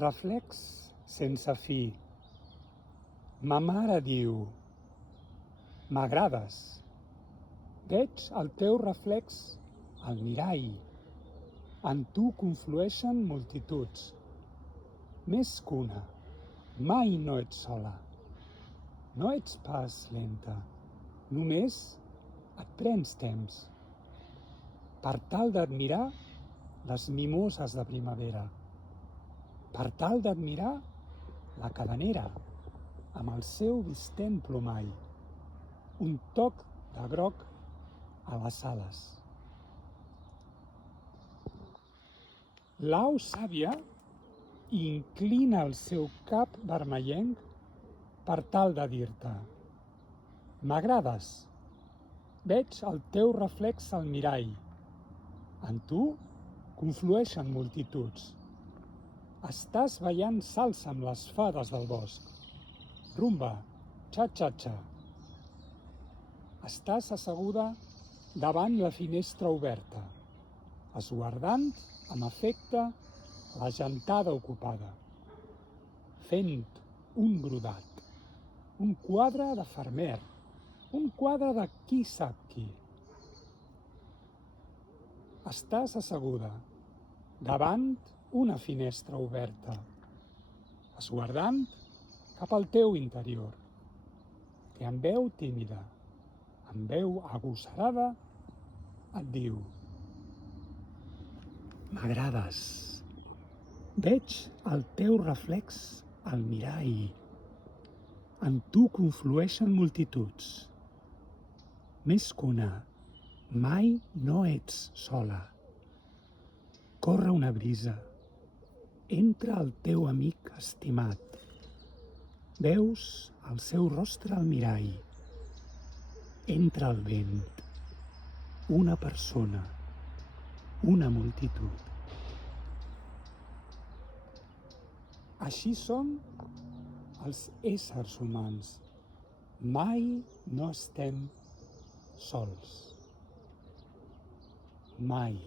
Reflex sense fi. Ma mare diu: m'agrades. Veig el teu reflex al mirall. En tu conflueixen multituds. Més que una. Mai no ets sola. No ets pas lenta. Només et prens temps per tal d'admirar les mimoses de primavera, per tal d'admirar la cadenera amb el seu vistent plomall, un toc de groc a les ales. L'au sàvia inclina el seu cap vermellenc per tal de dir-te: m'agrades. Veig el teu reflex al mirall. En tu conflueixen multituds. Estàs ballant salsa amb les fades del bosc. Rumba, xa-xa-xa. Estàs asseguda davant la finestra oberta, esguardant amb afecte la gentada ocupada, fent un brodat, un quadre de Vermeer, un quadre de qui sap qui. Estàs asseguda davant una finestra oberta, esguardant cap al teu interior, que amb veu tímida, amb veu agosarada, et diu: m'agrades. Veig el teu reflex al mirall. En tu conflueixen multituds. Més que una. Mai no ets sola. Corre una brisa. Entra el teu amic estimat. Veus el seu rostre al mirall. Entra el vent. Una persona. Una multitud. Així som els éssers humans. Mai no estem sols. Mai.